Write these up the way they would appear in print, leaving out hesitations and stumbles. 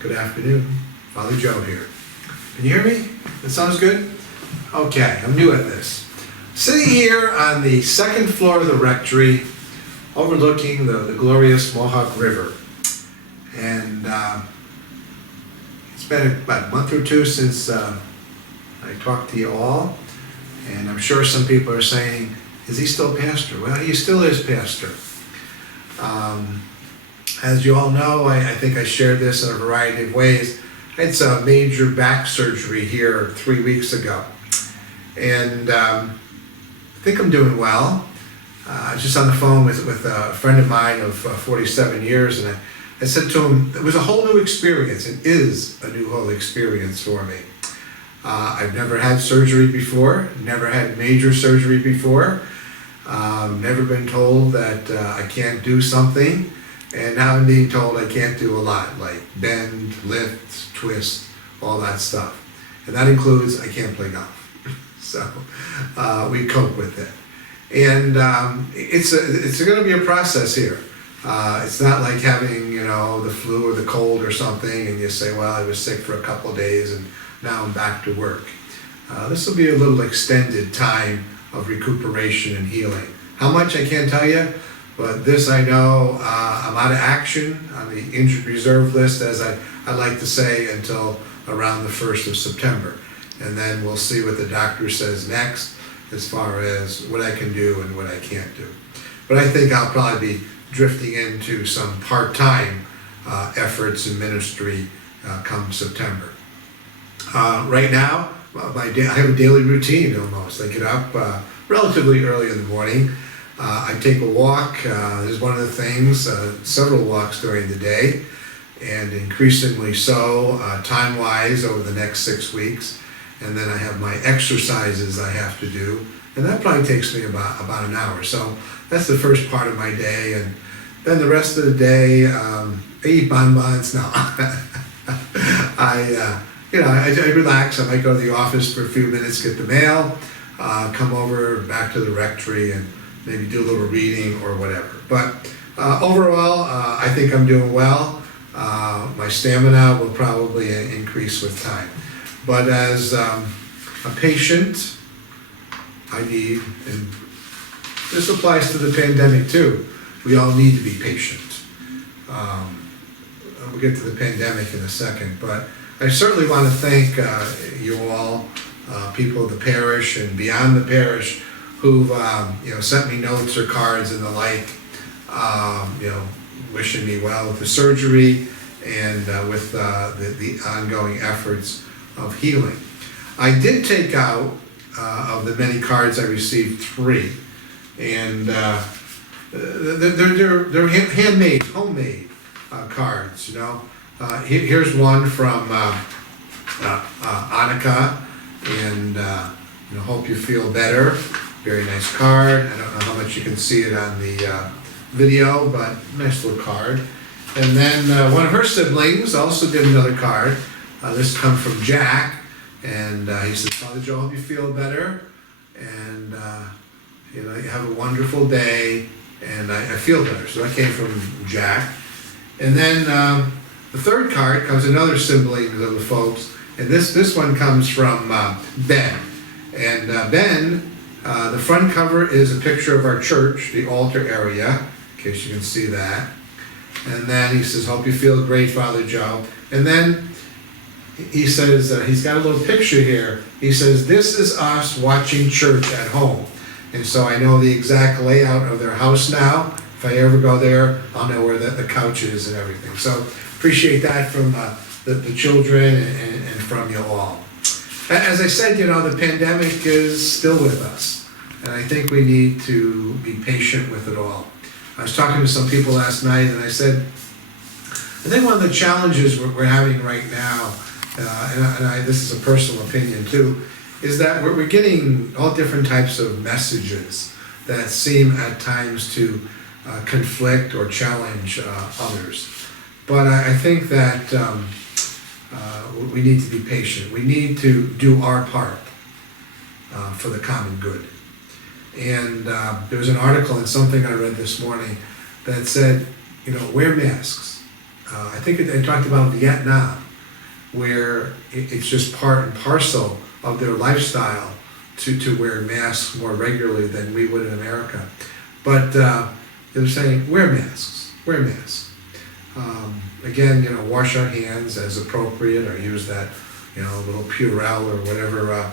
Good afternoon, Father Joe here. Can you hear me? That sounds good? Okay, I'm new at this. Sitting here on the second floor of the rectory, overlooking the glorious Mohawk River. And it's been about a month or two since I talked to you all. And I'm sure some people are saying, is he still pastor? Well, he still is pastor. As you all know, I think I shared this in a variety of ways. I had some major back surgery here 3 weeks ago. And I think I'm doing well. I was just on the phone with a friend of mine of 47 years, and I said to him, it was a whole new experience. It is a new whole experience for me. I've never had surgery before, never had major surgery before, never been told that I can't do something. And now I'm being told I can't do a lot, like bend, lift, twist, all that stuff. And that includes I can't play golf. So we cope with it. And it's going to be a process here. It's not like having, the flu or the cold or something and you say, well, I was sick for a couple of days and now I'm back to work. This will be a little extended time of recuperation and healing. How much I can't tell you. But this I know, I'm out of action on the injured reserve list, as I like to say, until around the 1st of September. And then we'll see what the doctor says next as far as what I can do and what I can't do. But I think I'll probably be drifting into some part-time efforts in ministry come September. Right now, I have a daily routine almost. I get up relatively early in the morning. I take a walk. This is one of the things, several walks during the day, and increasingly so time-wise over the next 6 weeks. And then I have my exercises I have to do, and that probably takes me about an hour. So that's the first part of my day, and then the rest of the day, I eat bonbons. No, I relax. I might go to the office for a few minutes, get the mail, come over back to the rectory, and maybe do a little reading or whatever. But overall, I think I'm doing well. My stamina will probably increase with time. But as a patient, I need, and this applies to the pandemic too, we all need to be patient. We'll get to the pandemic in a second, but I certainly want to thank you all, people of the parish and beyond the parish, who've sent me notes or cards and the like, wishing me well with the surgery and with the ongoing efforts of healing. I did take out of the many cards I received 3, and they're handmade, homemade cards. Here's one from Annika, and hope you feel better. Very nice card. I don't know how much you can see it on the video, but nice little card. And then one of her siblings also did another card. This comes from Jack, and he says, Father Joe, hope you feel better, and you have a wonderful day, and I feel better. So that came from Jack. And then the third card comes another sibling of the folks, and this one comes from Ben. And Ben, the front cover is a picture of our church, the altar area, in case you can see that. And then he says, hope you feel great, Father Joe. And then he says, he's got a little picture here. He says, this is us watching church at home. And so I know the exact layout of their house now. If I ever go there, I'll know where the couch is and everything. So appreciate that from the children and from you all. As I said, the pandemic is still with us, and I think we need to be patient with it all. I was talking to some people last night, and I said, I think one of the challenges we're having right now, and this is a personal opinion too, is that we're getting all different types of messages that seem at times to conflict or challenge others. But I think that we need to be patient. We need to do our part for the common good. And there was an article in something I read this morning that said, wear masks. I think I talked about Vietnam, where it's just part and parcel of their lifestyle to wear masks more regularly than we would in America. But they were saying, wear masks, wear masks. Again, wash our hands as appropriate, or use that, little Purell or whatever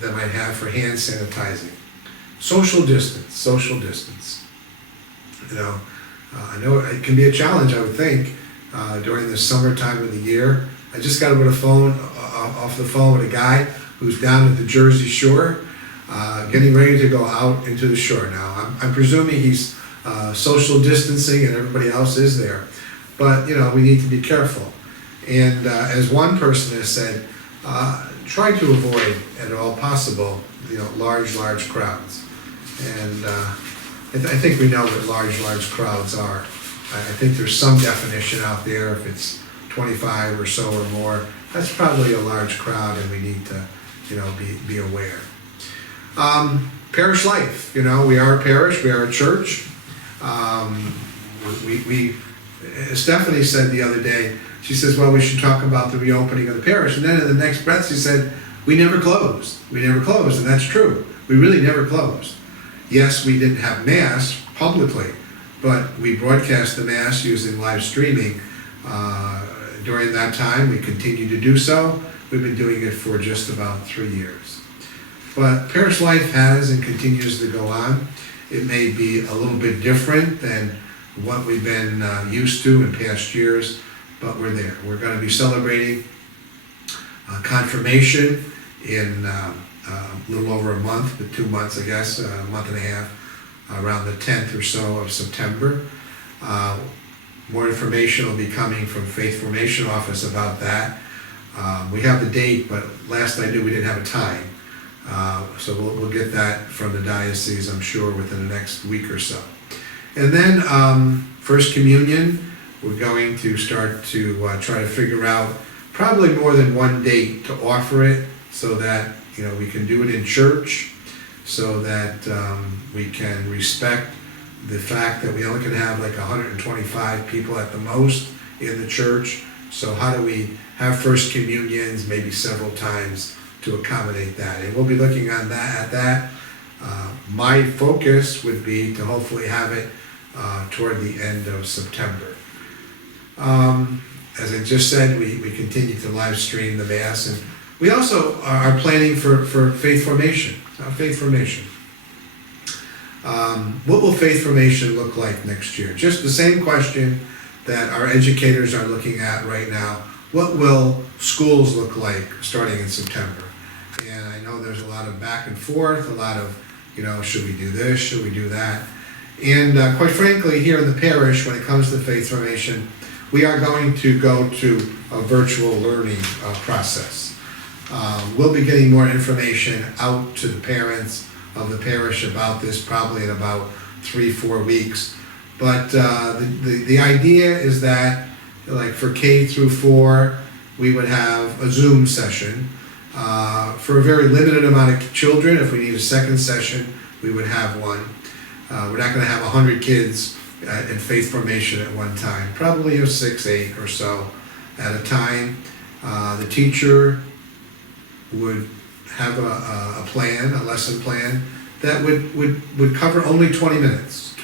they might have for hand sanitizing. Social distance, social distance. I know it can be a challenge, I would think, during the summertime of the year. I just got off the phone with a guy who's down at the Jersey Shore, getting ready to go out into the shore now. I'm presuming he's social distancing and everybody else is there. But, we need to be careful. And as one person has said, try to avoid at all possible, large crowds. And I think we know what large crowds are. I think there's some definition out there. If it's 25 or so or more, that's probably a large crowd, and we need to, be aware. Parish Life, we are a parish, we are a church. As Stephanie said the other day, she says, well, we should talk about the reopening of the parish. And then in the next breath, she said, we never closed. We never closed, and that's true. We really never closed. Yes, we didn't have Mass publicly, but we broadcast the Mass using live streaming. During that time, we continue to do so. We've been doing it for just about 3 years. But Parish Life has and continues to go on. It may be a little bit different than what we've been used to in past years, but we're there. We're going to be celebrating confirmation in a little over a month, but 2 months, I guess, a month and a half, around the 10th or so of September. More information will be coming from Faith Formation Office about that. We have the date, but last I knew we didn't have a time. So we'll get that from the diocese, I'm sure, within the next week or so. And then First Communion, we're going to start to try to figure out probably more than one date to offer it, so that we can do it in church, so that we can respect the fact that we only can have like 125 people at the most in the church. So how do we have First Communions maybe several times to accommodate that? And we'll be looking at that. My focus would be to hopefully have it toward the end of September. As I just said, we continue to live stream the Mass, and we also are planning for Faith Formation. Faith Formation. What will Faith Formation look like next year? Just the same question that our educators are looking at right now. What will schools look like starting in September? And I know there's a lot of back and forth, a lot of, should we do this, should we do that? And quite frankly, here in the parish, when it comes to Faith Formation, we are going to go to a virtual learning process. We'll be getting more information out to the parents of the parish about this probably in about 3-4 weeks. But the idea is that, like for K through 4, we would have a Zoom session. For a very limited amount of children, if we need a second session, we would have one. We're not going to have 100 kids in Faith Formation at one time. Probably 6, 8 or so at a time. The teacher would have a plan, a lesson plan, that would cover only 20 minutes.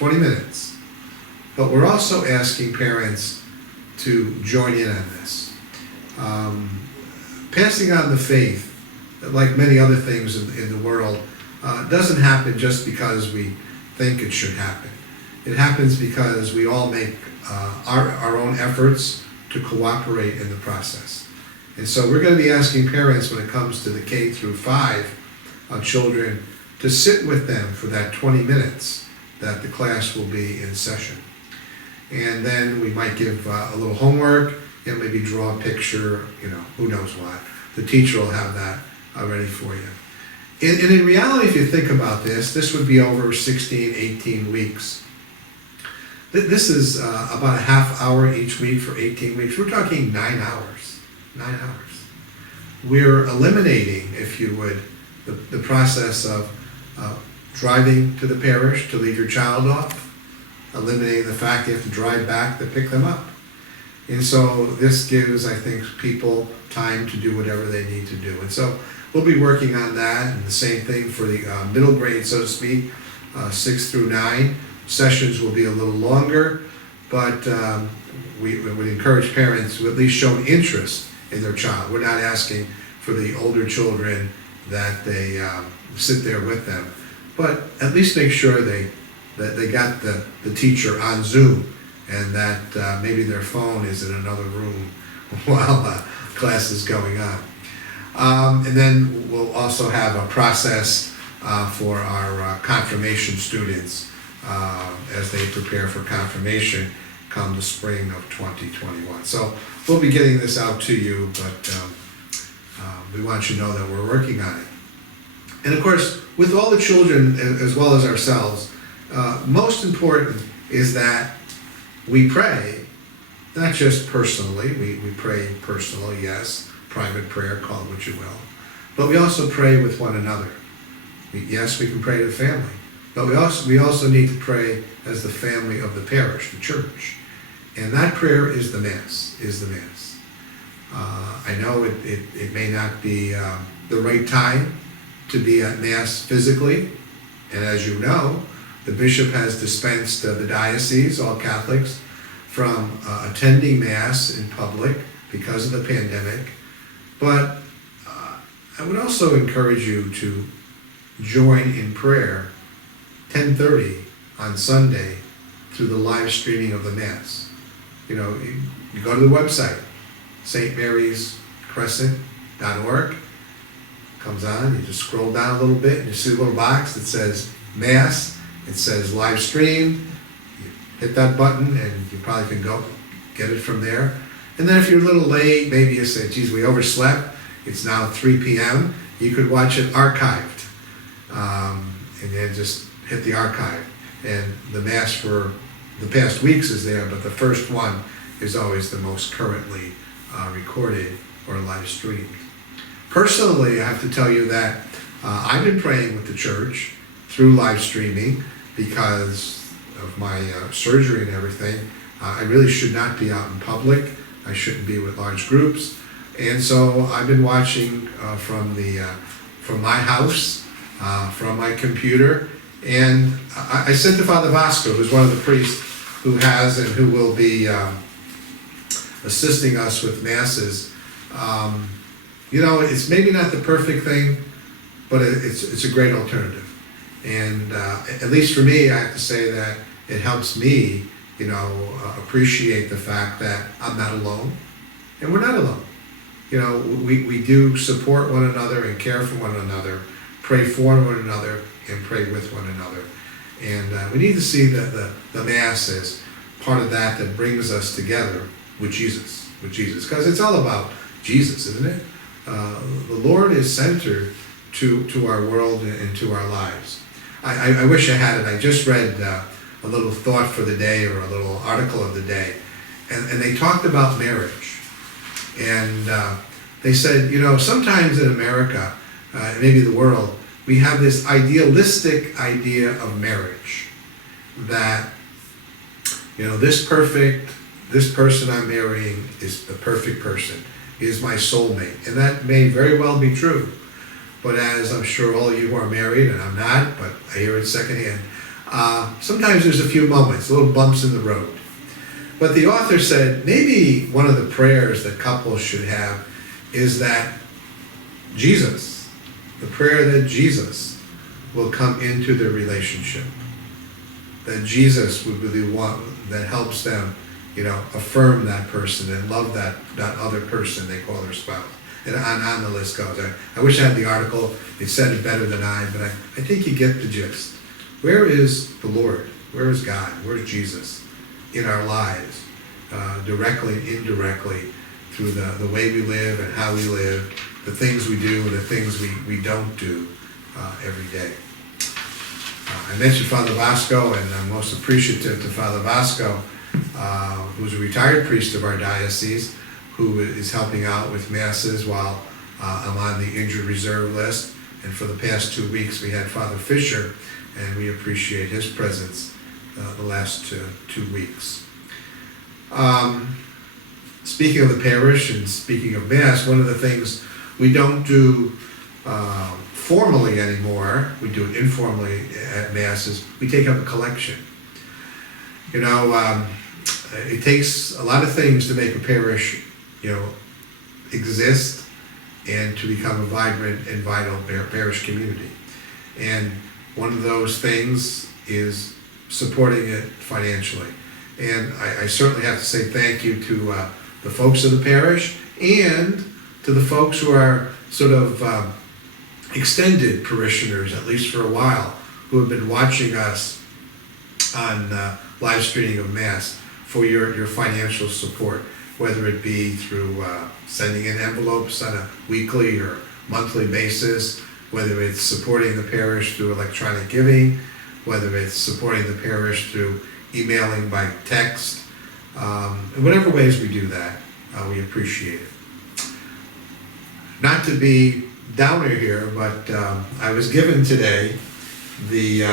But we're also asking parents to join in on this. Passing on the faith, like many other things in the world, doesn't happen just because we think it should happen. It happens because we all make our own efforts to cooperate in the process. And so we're going to be asking parents, when it comes to the K through 5 children, to sit with them for that 20 minutes that the class will be in session. And then we might give a little homework, maybe draw a picture, who knows what. The teacher will have that ready for you. And in reality, if you think about this would be over 16, 18 weeks. This is about a half hour each week for 18 weeks. We're talking 9 hours. 9 hours. We're eliminating, if you would, the process of driving to the parish to leave your child off, eliminating the fact you have to drive back to pick them up. And so this gives, I think, people time to do whatever they need to do. And so we'll be working on that, and the same thing for the middle grade, so to speak, 6 through 9. Sessions will be a little longer, but we would encourage parents to at least show an interest in their child. We're not asking for the older children that they sit there with them, but at least make sure that they got the teacher on Zoom, and that maybe their phone is in another room while class is going on. And then we'll also have a process for our confirmation students as they prepare for confirmation come the spring of 2021. So we'll be getting this out to you, but we want you to know that we're working on it. And of course, with all the children as well as ourselves, most important is that we pray, not just personally. We pray personally, yes, private prayer, call it what you will, but we also pray with one another. Yes, we can pray to the family, but we also need to pray as the family of the parish, the church, and that prayer is the Mass. I know it may not be the right time to be at Mass physically, and as you know, the bishop has dispensed the diocese, all Catholics, from attending Mass in public because of the pandemic. But I would also encourage you to join in prayer 10:30 on Sunday through the live streaming of the Mass. You go to the website, stmaryscrescent.org. Comes on, you just scroll down a little bit and you see a little box that says Mass. It says live stream. You hit that button and you probably can go get it from there. And then if you're a little late, maybe you say, geez, we overslept. It's now 3 p.m. You could watch it archived. And then just hit the archive. And the Mass for the past weeks is there, but the first one is always the most currently recorded or live streamed. Personally, I have to tell you that I've been praying with the church through live streaming because of my surgery and everything. I really should not be out in public. I shouldn't be with large groups. And so I've been watching from my house, from my computer. And I said to Father Vasco, who's one of the priests who has and who will be assisting us with Masses, it's maybe not the perfect thing, but it's a great alternative. And at least for me, I have to say that it helps me, appreciate the fact that I'm not alone, and we're not alone. We do support one another and care for one another, pray for one another, and pray with one another. And we need to see the Mass as part of that brings us together with Jesus, because it's all about Jesus, isn't it? The Lord is centered to our world and to our lives. I wish I had it. I just read a little thought for the day, or a little article of the day, and they talked about marriage. And they said, sometimes in America, maybe the world, we have this idealistic idea of marriage, that, this person I'm marrying is the perfect person, is my soulmate. And that may very well be true. But as I'm sure all of you are married, and I'm not, but I hear it secondhand, sometimes there's a few moments, little bumps in the road. But the author said maybe one of the prayers that couples should have is that Jesus, the prayer that Jesus will come into their relationship. That Jesus would be the one that helps them, affirm that person and love that other person they call their spouse. And on the list goes. I wish I had the article. It said it better than I, but I think you get the gist. Where is the Lord? Where is God? Where is Jesus in our lives, directly and indirectly, through the way we live and how we live, the things we do and the things we don't do every day. I mentioned Father Vasco, and I'm most appreciative to Father Vasco, who's a retired priest of our diocese, who is helping out with Masses while I'm on the injured reserve list. And for the past 2 weeks, we had Father Fisher, and we appreciate his presence the last 2 weeks. speaking of the parish and speaking of Mass, one of the things we don't do formally anymore, we do it informally at Mass, is we take up a collection. You know, it takes a lot of things to make a parish, exist and to become a vibrant and vital parish community. And one of those things is supporting it financially. And I certainly have to say thank you to the folks of the parish and to the folks who are sort of extended parishioners, at least for a while, who have been watching us on live streaming of Mass for your financial support, whether it be through sending in envelopes on a weekly or monthly basis, whether it's supporting the parish through electronic giving, whether it's supporting the parish through emailing by text. In whatever ways we do that, we appreciate it. Not to be downer here, but I was given today the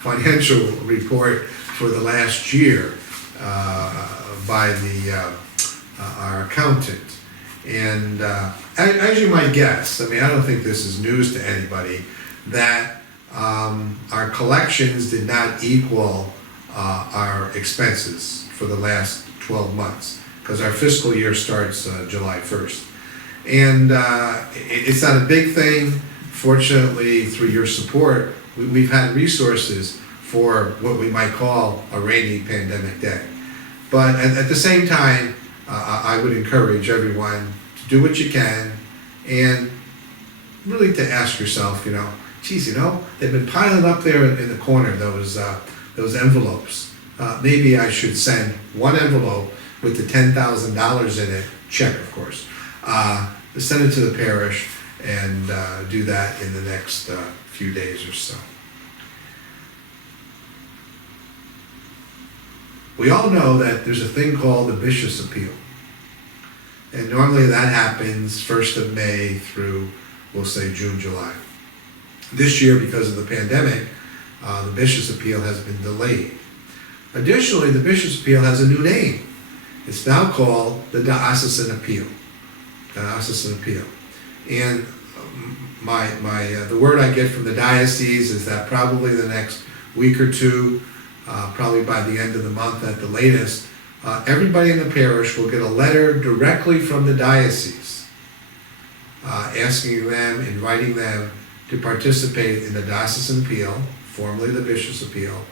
financial report for the last year by our accountant. And as you might guess, I don't think this is news to anybody, that our collections did not equal our expenses for the last 12 months, because our fiscal year starts July 1st. And it's not a big thing. Fortunately, through your support, we've had resources for what we might call a rainy pandemic day. But at the same time, I would encourage everyone to do what you can, and really to ask yourself, geez, they've been piling up there in the corner, those envelopes. Maybe I should send one envelope with the $10,000 in it, check of course, send it to the parish, and do that in the next few days or so. We all know that there's a thing called the Bishop's Appeal. And normally that happens 1st of May through, we'll say, June, July. This year, because of the pandemic, the Bishop's Appeal has been delayed. Additionally, the Bishop's Appeal has a new name. It's now called the Diocesan Appeal. Diocesan Appeal. And the word I get from the diocese is that probably the next week or two, probably by the end of the month at the latest, everybody in the parish will get a letter directly from the diocese asking them, inviting them to participate in the Diocesan Appeal, formerly the Bishop's Appeal,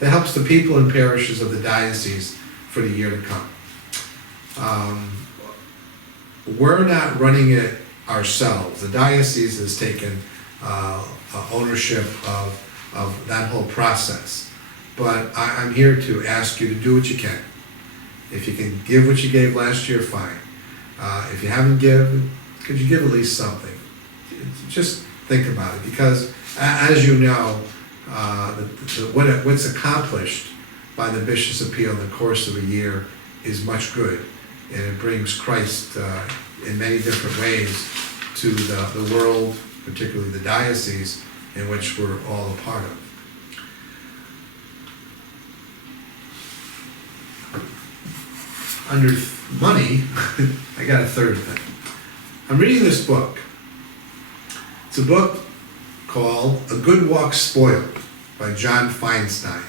that helps the people and parishes of the diocese for the year to come. We're not running it ourselves. The diocese has taken ownership of that whole process. But I'm here to ask you to do what you can. If you can give what you gave last year, fine. If you haven't given, could you give at least something? Just think about it, because as you know, what's accomplished by the Bishop's Appeal in the course of a year is much good, and it brings Christ in many different ways to the world, particularly the diocese in which we're all a part of. Under money, I got a third thing. I'm reading this book. It's a book called A Good Walk Spoiled by John Feinstein.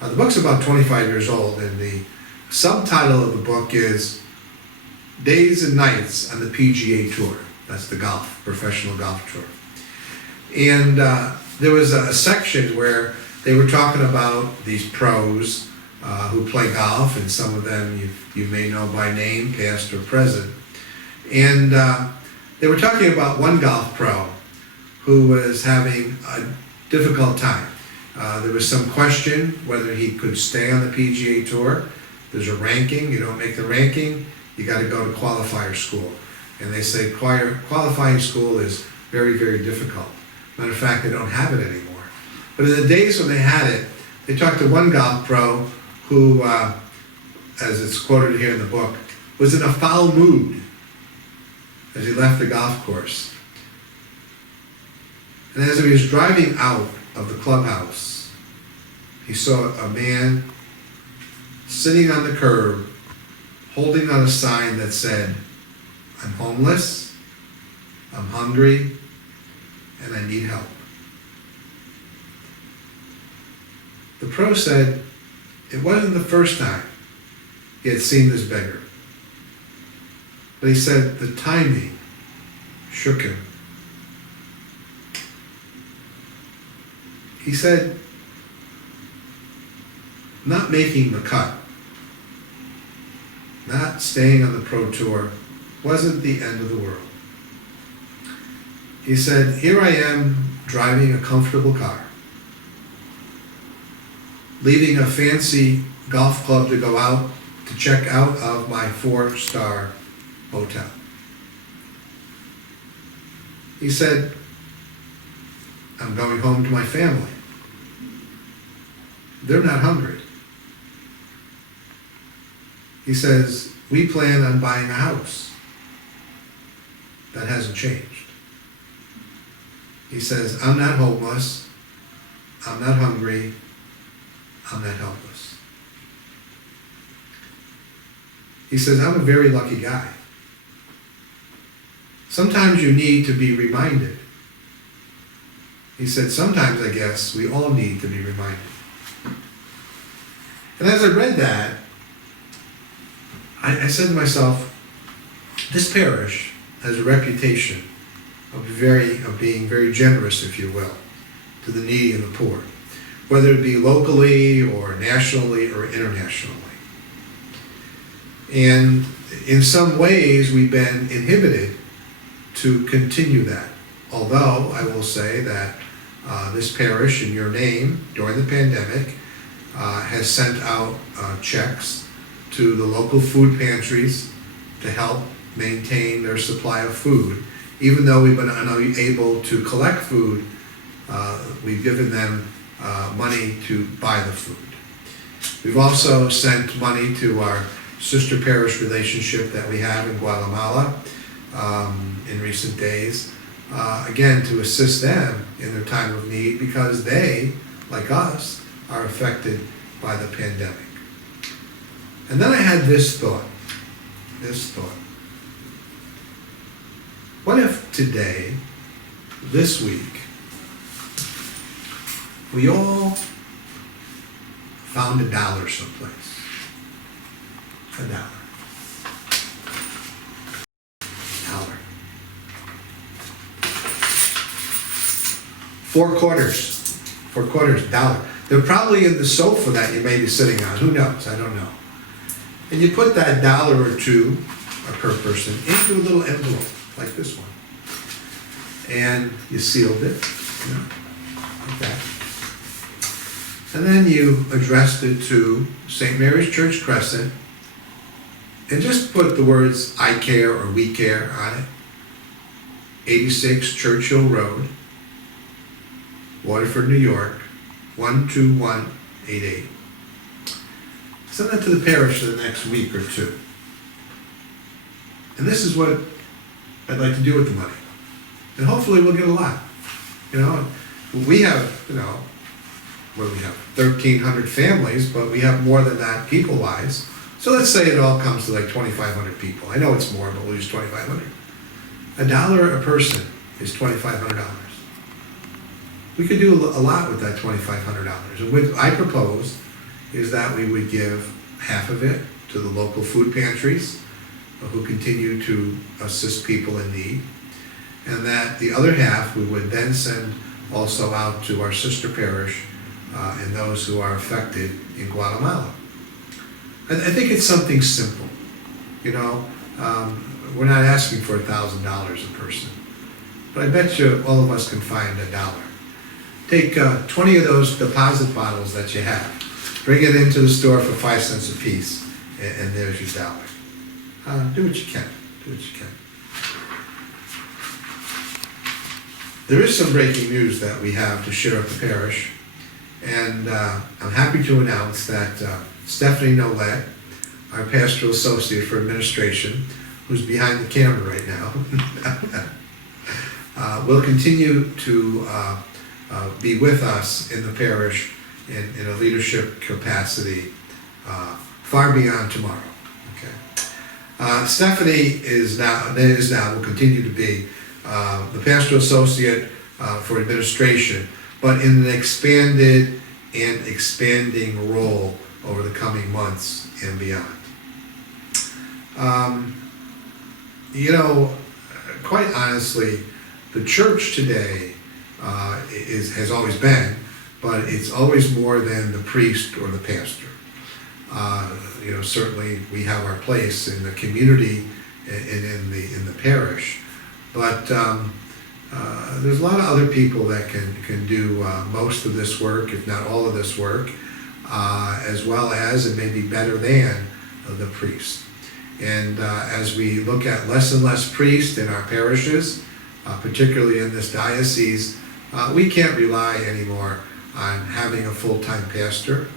The book's about 25 years old, and the subtitle of the book is Days and Nights on the PGA Tour. That's the professional golf tour. And there was a section where they were talking about these pros who play golf, and some of them you may know by name, past or present. And they were talking about one golf pro who was having a difficult time. There was some question whether he could stay on the PGA Tour. There's a ranking. You don't make the ranking, you got to go to qualifier school. And they say qualifying school is very, very difficult. Matter of fact, they don't have it anymore. But in the days when they had it, they talked to one golf pro who, as it's quoted here in the book, was in a foul mood as he left the golf course. And as he was driving out of the clubhouse, he saw a man sitting on the curb holding on a sign that said, "I'm homeless, I'm hungry, and I need help." The pro said it wasn't the first time he had seen this beggar, but he said the timing shook him. He said not making the cut, not staying on the pro tour, wasn't the end of the world. He said, here I am driving a comfortable car, leaving a fancy golf club to go out to check out of my 4-star hotel. He said, I'm going home to my family. They're not hungry. He says, we plan on buying a house. That hasn't changed. He says, I'm not homeless, I'm not hungry, I'm not helpless. He says, I'm a very lucky guy. Sometimes you need to be reminded. He said, sometimes I guess we all need to be reminded. And as I read that, I said to myself, this parish has a reputation of being very generous, if you will, to the needy and the poor, whether it be locally or nationally or internationally. And in some ways, we've been inhibited to continue that. Although I will say that this parish, in your name, during the pandemic, has sent out checks to the local food pantries to help maintain their supply of food. Even though we've been unable to collect food, we've given them money to buy the food. We've also sent money to our sister parish relationship that we have in Guatemala in recent days, again, to assist them in their time of need, because they, like us, are affected by the pandemic. And then I had this thought. What if today, this week, we all found $1 someplace? $1. Four quarters, $1. They're probably in the sofa that you may be sitting on. Who knows? I don't know. And you put that $1 or $2 per person into a little envelope like this one, and you sealed it, like that. And then you addressed it to St. Mary's Church Crescent, and just put the words "I care" or "We care" on it. 86 Churchill Road, Waterford, New York, 12188. Send that to the parish for the next week or two. And this is what I'd like to do with the money. And hopefully we'll get a lot. We have, what do we have? 1,300 families, but we have more than that people-wise. So let's say it all comes to like 2,500 people. I know it's more, but we'll use 2,500. $1 a person is $2,500. We could do a lot with that $2,500. And what I propose is that we would give half of it to the local food pantries who continue to assist people in need, and that the other half we would then send also out to our sister parish and those who are affected in Guatemala. I think it's something simple. We're not asking for $1,000 a person, but I bet you all of us can find $1. Take 20 of those deposit bottles that you have, bring it into the store for 5 cents a piece, and there's your $1. Do what you can. There is some breaking news that we have to share at the parish, and I'm happy to announce that Stephanie Nolet, our pastoral associate for administration, who's behind the camera right now, will continue to be with us in the parish in a leadership capacity far beyond tomorrow. Okay. Stephanie is now, will continue to be the pastoral associate for administration, but in an expanded and expanding role over the coming months and beyond. Quite honestly, the church today has always been, but it's always more than the priest or the pastor. Certainly we have our place in the community and in the parish, but there's a lot of other people that can do most of this work, if not all of this work, as well as, and maybe better than, the priest. And as we look at less and less priests in our parishes, particularly in this diocese, we can't rely anymore on having a full-time pastor.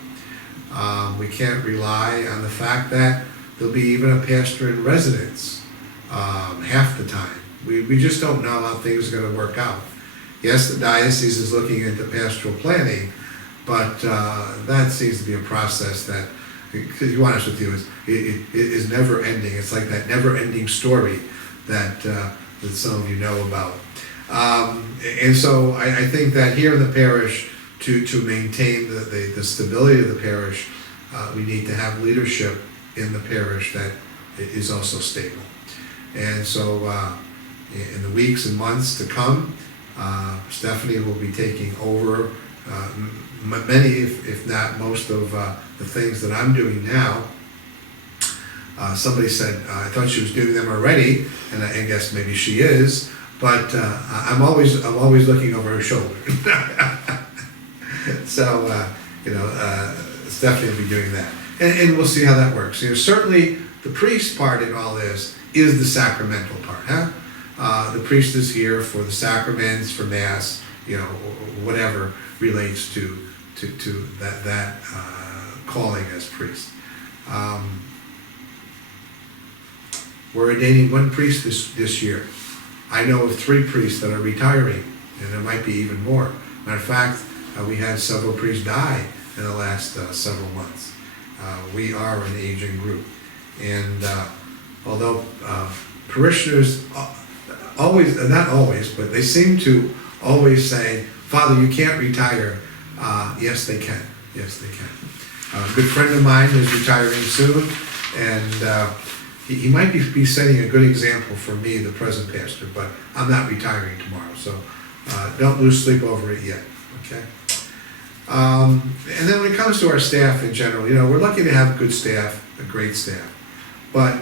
We can't rely on the fact that there'll be even a pastor in residence half the time. We just don't know how things are going to work out. Yes, the diocese is looking into pastoral planning, but that seems to be a process that, to be honest with you, it is never ending. It's like that never-ending story that some of you know about. And so I think that here in the parish, to maintain the stability of the parish, we need to have leadership in the parish that is also stable. And so in the weeks and months to come, Stephanie will be taking over many, if not most of the things that I'm doing now. Somebody said, I thought she was doing them already, and I guess maybe she is, but I'm always looking over her shoulder. So, Stephanie will be doing that. And we'll see how that works. Certainly the priest part in all this is the sacramental part, huh? The priest is here for the sacraments, for Mass, whatever relates to that calling as priest. We're ordaining one priest this year. I know of 3 priests that are retiring, and there might be even more. Matter of fact, we had several priests die in the last several months. We are an aging group, and although parishioners always, not always, but they seem to always say, Father, you can't retire. Yes, they can. Yes, they can. A good friend of mine is retiring soon, and he might be setting a good example for me, the present pastor, but I'm not retiring tomorrow, so don't lose sleep over it yet, okay? And then when it comes to our staff in general, we're lucky to have good staff, a great staff, but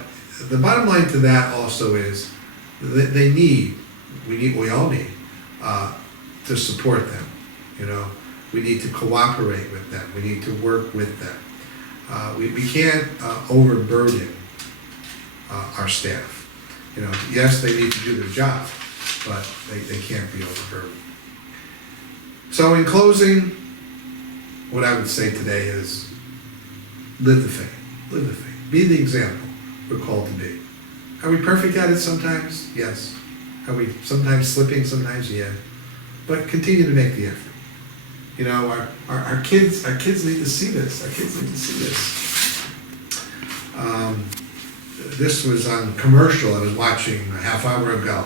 the bottom line to that also is that we all need to support them. We need to cooperate with them. We need to work with them. We can't overburden our staff. Yes, they need to do their job, but they can't be overburdened. So in closing, what I would say today is live the faith. Live the faith. Be the example we're called to be. Are we perfect at it sometimes? Yes. Are we sometimes slipping? Sometimes, yeah. But continue to make the effort. Our kids need to see this. Our kids need to see this. This was on commercial I was watching a half hour ago.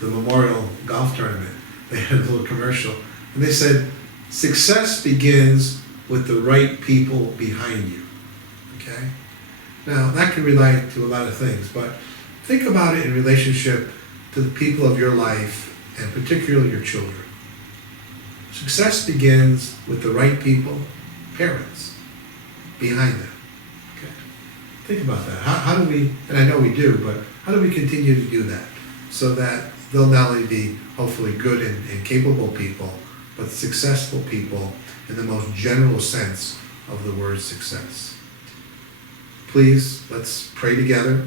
The Memorial Golf Tournament. They had a little commercial. And they said, success begins with the right people behind you. Okay? Now, that can relate to a lot of things, but think about it in relationship to the people of your life, and particularly your children. Success begins with the right people, parents, behind them. Okay? Think about that. How do we, and I know we do, but how do we continue to do that so that they'll not only be hopefully good and capable people, but successful people in the most general sense of the word success? Please, let's pray together,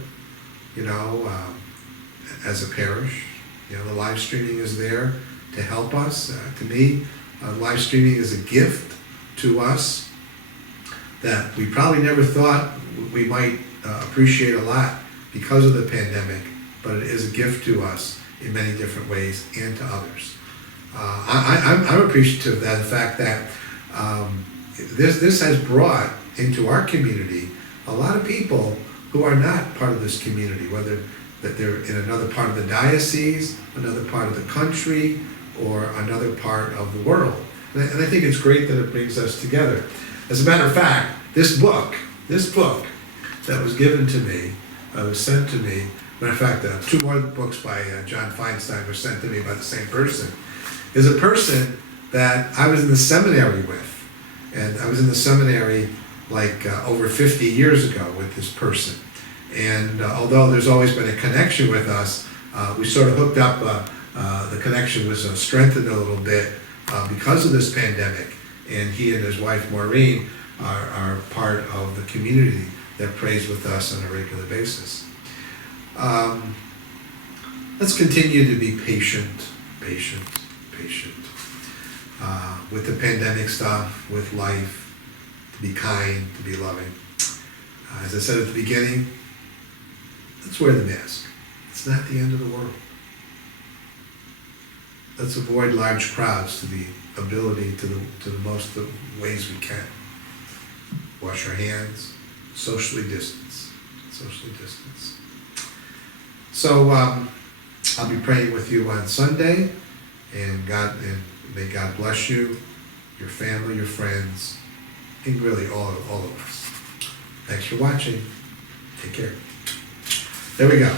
as a parish. The live streaming is there to help us. To me, live streaming is a gift to us that we probably never thought we might appreciate a lot because of the pandemic, but it is a gift to us in many different ways and to others. I'm appreciative of that, the fact that this has brought into our community a lot of people who are not part of this community, whether that they're in another part of the diocese, another part of the country, or another part of the world. And I think it's great that it brings us together. As a matter of fact, this book that was given to me, was sent to me, matter of fact, two more books by John Feinstein were sent to me by the same person, is a person that I was in the seminary with. And I was in the seminary like over 50 years ago with this person. And although there's always been a connection with us, we sort of hooked up, the connection was strengthened a little bit because of this pandemic. And he and his wife Maureen are part of the community that prays with us on a regular basis. Let's continue to be patient with the pandemic stuff, with life, to be kind, to be loving. As I said at the beginning, let's wear the mask. It's not the end of the world. Let's avoid large crowds to the ability, to the most of the ways we can. Wash our hands, socially distance. So I'll be praying with you on Sunday, and may God bless you, your family, your friends, and really all of us. Thanks for watching. Take care. There we go.